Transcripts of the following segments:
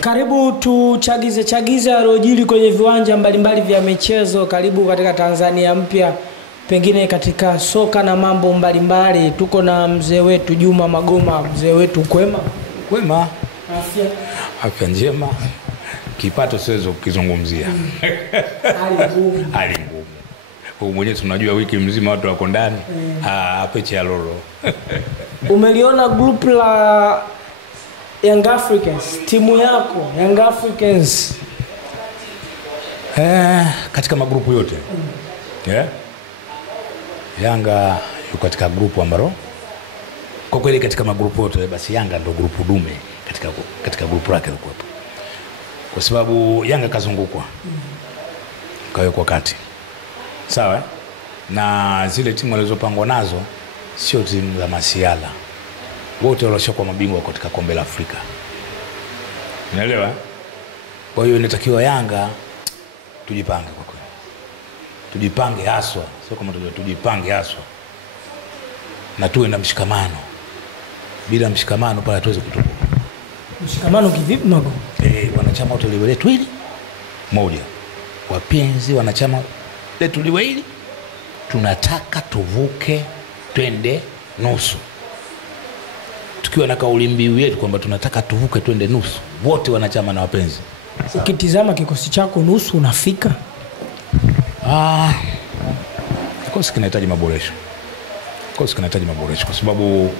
Karibu tuchagize alojili kwenye viwanja mbalimbali vya michezo. Karibu katika Tanzania mpya, pengine katika soka na mambo mbalimbali. Tuko na mzee wetu Juma Magoma. Mzee wetu kwema? Kwema. Afya njema. Kipato siwezi kukizungumzia. Hali ngumu. Kwa mwenyewe tunajua wiki mzima watu wako ndani. Peche ya lolo. Umeliona group la Young Africans, timu yako Young Africans? Katika magrupu yote. Yanga yuko katika grupu ambalo kwa kweli katika magrupu yote basi Yanga ndio grupu dume katika grupu lake liko hapo. Kwa sababu Yanga kazungukwa. Kwa kati. Sawa? Na zile timu walizopangwa nazo sio timu za masiala. Wote walioshakwa mabingwa katika kombe la Afrika. Unaelewa? Kwa hiyo inatakiwa Yanga tujipange kwa kweli. Tujipange haswa, sio kama tujipange haswa. Na tuwe na mshikamano. Bila mshikamano pale hatuwezi kutoka. Mshikamano kivipi Mago? Wanachama wote liwe letu hili moja. Wapenzi wanachama letu liwe hili. Tunataka tuvuke twende nusu. Tukiwa na kauli mbiu yetu kwamba tunataka tuvuke twende nusu, wote wanachama na wapenzi. Ukitizama kikosi chako nusu unafika? Kikosi kinahitaji maboresho. Kwa sababu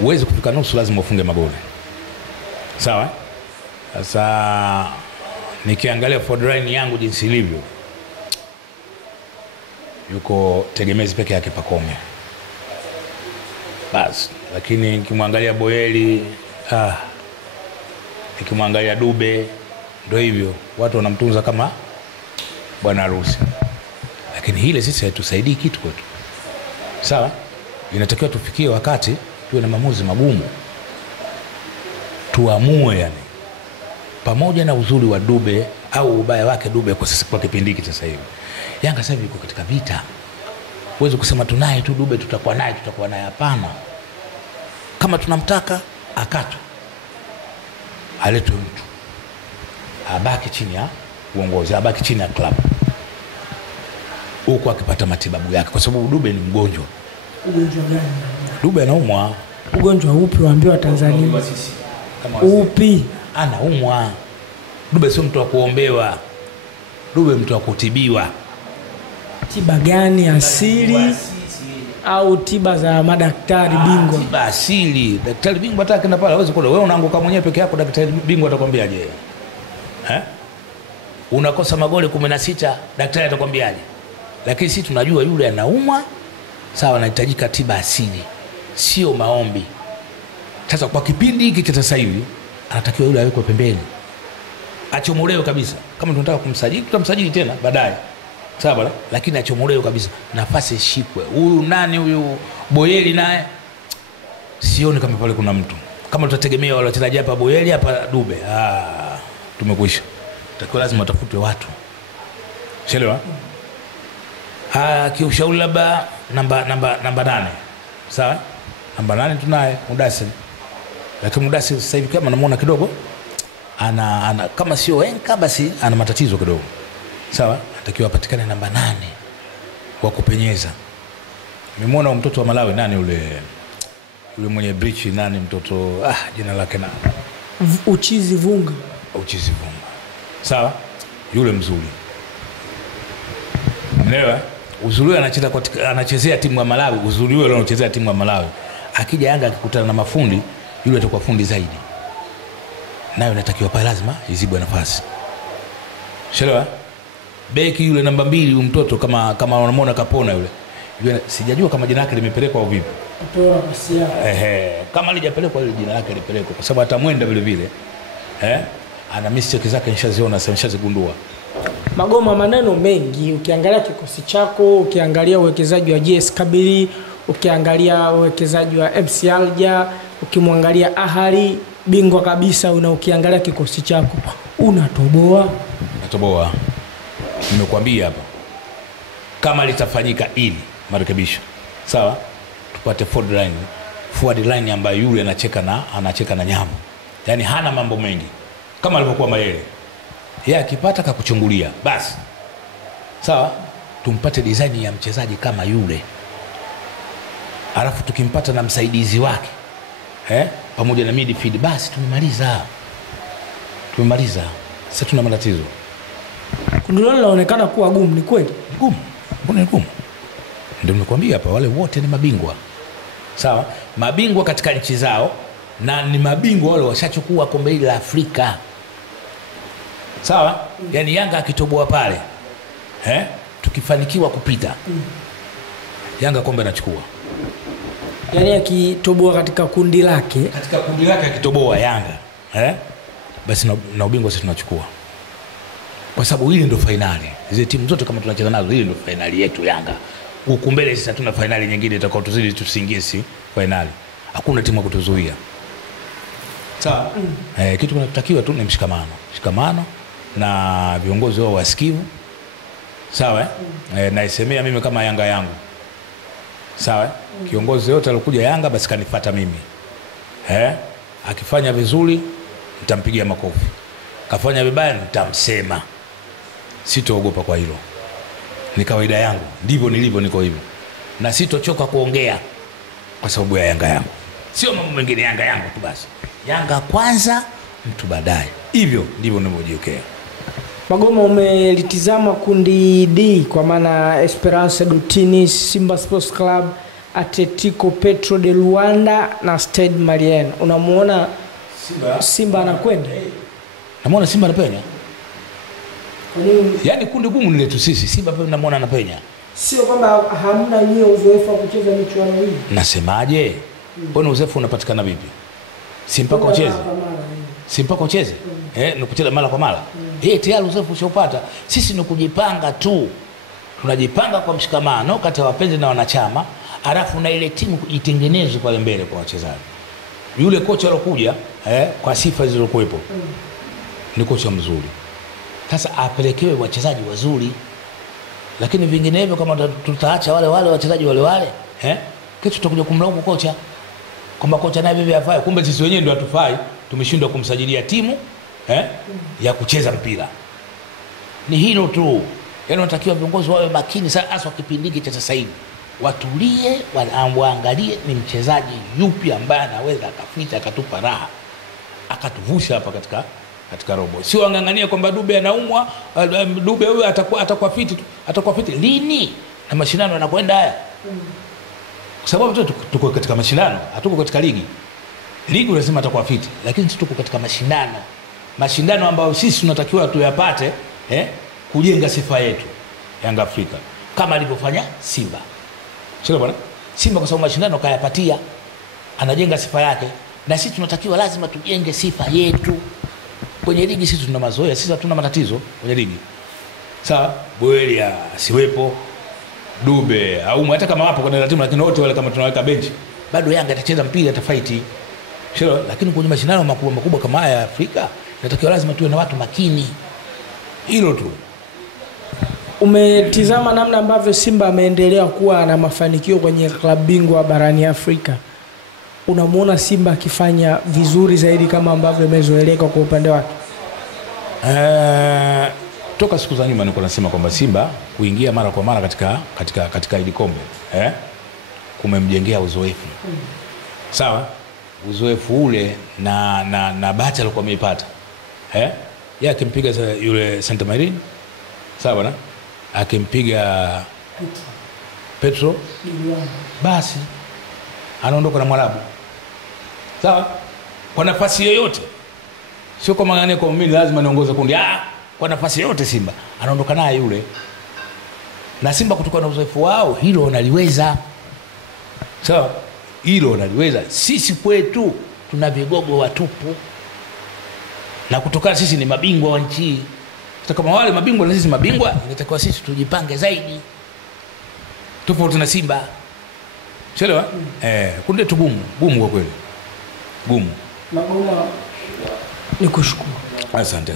uweze kufika nusu lazima ufunge magoli. Sawa? Sasa nikiangalia forward line yangu jinsi ilivyo, yuko tegemezi peke yake Pacome. Basi, lakini nikimwangalia Boyeli, nikimwangalia Dube, ndio hivyo. Watu wanamtunza kama bwana harusi. Lakini hile sisi haitusaidii kitu kwetu. Sawa? Inatakiwa tufikie wakati tuwe na maamuzi magumu. Tuamue yani. Pamoja na uzuri wa Dube au ubaya wake Dube kwa kipindi hiki sasa hivi. Yanga sasa hivi yuko katika vita. Uwezo kusema tunaye tu Dube tutakuwa naye hapana. Kama tunamtaka akatwe, aletwe mtu abaki chini ya uongozi, abaki chini ya club huko akipata matibabu yake, kwa sababu Dube ni mgonjwa. Ugonjwa gani? Dube anaumwa. Ugonjwa upi waambiwa Tanzania? Upi? Anaumwa. Dube sio mtu wa kuombewa. Dube mtu wa kutibiwa. Tiba gani, asili au tiba za madaktari bingwa? Tiba asili. Daktari bingwa hata kenda pale hawezi kula. Wewe unaanguka mwenyewe peke yako, daktari bingwa atakwambiaje? Unakosa magoli 16, daktari atakwambiaje? Lakini sisi tunajua yule anaumwa, sawa, anahitajika tiba asili, sio maombi. Sasa kwa kipindi hiki cha sasa hivi anatakiwa yule awekwe pembeni, achomolewe kabisa. Kama tunataka kumsajili tutamsajili tena baadaye, sawa, lakini achomolewe kabisa, nafasi ishikwe. Huyu nani huyu Boyeli naye sioni kama pale kuna mtu. Kama tutategemea wale wachezaji hapa Boyeli hapa Dube, tumekwisha. Takiwa lazima watafutwe watu. Sielewa? Kiushauri labda namba 8. Sawa? Namba 8 tunaye Mudasiri. Lakini Mudasiri sasa hivi kama namuona kidogo ana kama sio enka basi ana matatizo kidogo. Sawa? Atakiwa apatikane namba 8 wa kupenyeza. Nimemuona mtoto wa Malawi nani yule mwenye bridge nani mtoto jina lake na Uchizi Vunga. Sawa? Yule mzuri. Unaelewa? Uzuri anachezea timu ya Malawi, uzuri yule anachezea timu ya Malawi. Akija Yanga akikutana na mafundi, yule atakuwa fundi zaidi. Nayo inatakiwa pale lazima izibwe nafasi. Unaelewa? Beki yule namba 2 yule mtoto kama unamwona kapona yule. Sijajua kama jina lake limepelekwa au vipi. Kutoa Kasia. Kama lijapelekwa ile jina lake lipelekwe kwa sababu atamwenda vile vile. Ana mistake zake nishaziona, nishazigundua. Magoma, maneno mengi. Ukiangalia kikosi chako, ukiangalia uwekezaji wa JS Kabylie, ukiangalia uwekezaji wa FC Alger, ukimwangalia Ahali bingwa kabisa, ukiangalia kikosi chako unatoboa. Natoboa. Nimekuambia hapa. Kama litafanyika ili marekebisho, sawa, tupate forward line ambayo yule anacheka na Nyambo. Yaani hana mambo mengi. kama alivyokuwa Mayele. Yeye akipata kakuchungulia basi. Sawa? Tumpate design ya mchezaji kama yule. Alafu tukimpata na msaidizi wake pamoja na midfield, basi tumemaliza. Sasa tuna matatizo. Kundi linaonekana kuwa gumu, ni kweli? Gumu. Mbona ni gumu? Ndio nimekwambia hapa, wale wote ni mabingwa. Sawa? Mabingwa katika nchi zao, na ni mabingwa wale washachukua kombe hili la Afrika. Sawa? Yaani Yanga akitoboa pale, tukifanikiwa kupita, Yanga kombe anachukua. Yaani akitoboa katika kundi lake akitoboa Yanga, basi na ubingwa sisi tunachukua. Kwa sababu hili ndio finali. Zile timu zote kama tunacheza nazo, hili ndio finali yetu Yanga. Huko mbele sisi hatuna finali nyingine itakao tuzidi tusiingie finali. Hakuna timu ya kutuzuia. Sawa? Kitu kinatakiwa tu ni mshikamano na viongozi wao wasikivu. Sawa? Naisemea mimi kama Yanga yangu. Sawa? Kiongozi yote alikuja Yanga basi kanifuata mimi. Akifanya vizuri nitampigia makofi. Kafanya vibaya nitamsema. Sitoogopa kwa hilo. Ni kawaida yangu. Ndivyo nilivyo, niko hivyo. Na sitochoka kuongea kwa sababu ya Yanga yangu. Sio mambo mengine, Yanga yangu tu basi. Yanga kwanza, mtu baadaye. Hivyo ndivyo ninavyojiwekea. Magoma, umelitizama kundi D kwa maana Esperance de Tunis, Simba Sports Club, Atletico Petro de Luanda na Stade Malien. Unamuona Simba anakwenda? Namuona Simba anapenya. Yaani kundi gumu ni letu sisi. Simba pia namuona anapenya. Sio kwamba hamna nyie uzoefu wa kucheza michuano hii. Nasemaje? Mbona uzoefu unapatikana vipi? Si mpaka ucheze. Ni kucheza mara kwa mara. Tayari uzoefu ushopata. Sisi ni kujipanga tu. Tunajipanga kwa mshikamano kati ya wapenzi na wanachama, alafu na ile timu itengenezwe pale mbele kwa wachezaji. Yule kocha alokuja kwa sifa zilizokuepo ni kocha mzuri. Sasa apelekewe wachezaji wazuri. Lakini vinginevyo kama tutaacha wale wachezaji wale kesho tutakuja kumlaumu kocha. Kwamba kocha naye vipi afai, kumbe sisi wenyewe ndio hatufai, tumeshindwa kumsajilia timu ya kucheza mpira. Ni hilo tu. Yaani wanatakiwa viongozi wawe makini sana, hasa kipindi hiki cha sasa hivi. Watulie, waangalie ni mchezaji yupi ambaye anaweza akafita akatupa raha, akatuvusha hapa katika robo. Sio wangangania kwamba Dube anaumwa, Dube huyo atakuwa fiti lini? Na mashindano yanakwenda haya. Kwa sababu tuko katika mashindano, hatuko katika ligi. Ligi unasema atakuwa fiti, lakini sisi tuko katika mashindano ambayo sisi tunatakiwa tuyapate kujenga sifa yetu Yanga Afrika kama alivyofanya Simba. Sio bwana? Simba kwa sababu mashindano kayapatia, anajenga sifa yake, na sisi tunatakiwa lazima tujenge sifa yetu. Kwenye ligi sisi tuna mazoea, sisi hatuna matatizo kwenye ligi. Sawa, Boeli asiwepo, Dube au hata kama wapo kwenye timu, lakini wote wale kama tunaweka bench, bado Yanga itacheza mpira, itafight. Sio, lakini kwenye mashindano makubwa kama haya ya Afrika, tunatakiwa lazima tuwe na watu makini. Hilo tu. Umetizama namna ambavyo Simba ameendelea kuwa na mafanikio kwenye klabu bingwa barani Afrika. Unamuona Simba akifanya vizuri zaidi kama ambavyo imezoeleka kwa upande wake? Toka siku za nyuma nilikuwa nasema kwamba Simba kuingia mara kwa mara katika ile kombe kumemjengea uzoefu. Sawa? Uzoefu ule na bahati alikuwa ameipata. Yeye akimpiga yule Saint Marine. Sawa na? Akimpiga Petro basi anaondoka na Mwarabu. Sawa? Kwa nafasi yoyote. Sio kwa maana kwa mimi lazima niongoze kundi. Kwa nafasi yoyote Simba anaondoka naye yule. Na Simba kutoka na uzoefu wao, hilo wanaliweza. Sawa? Hilo wanaliweza. Sisi kwetu tuna vigogo watupu. Na kutoka sisi ni mabingwa wa nchi. Kama wale mabingwa na sisi mabingwa, inatakiwa sisi tujipange zaidi. Tofauti na Simba. Chelewa? Kunde tu gumu kwa kweli. Gumu. Magoma, nikushukuru. Asante.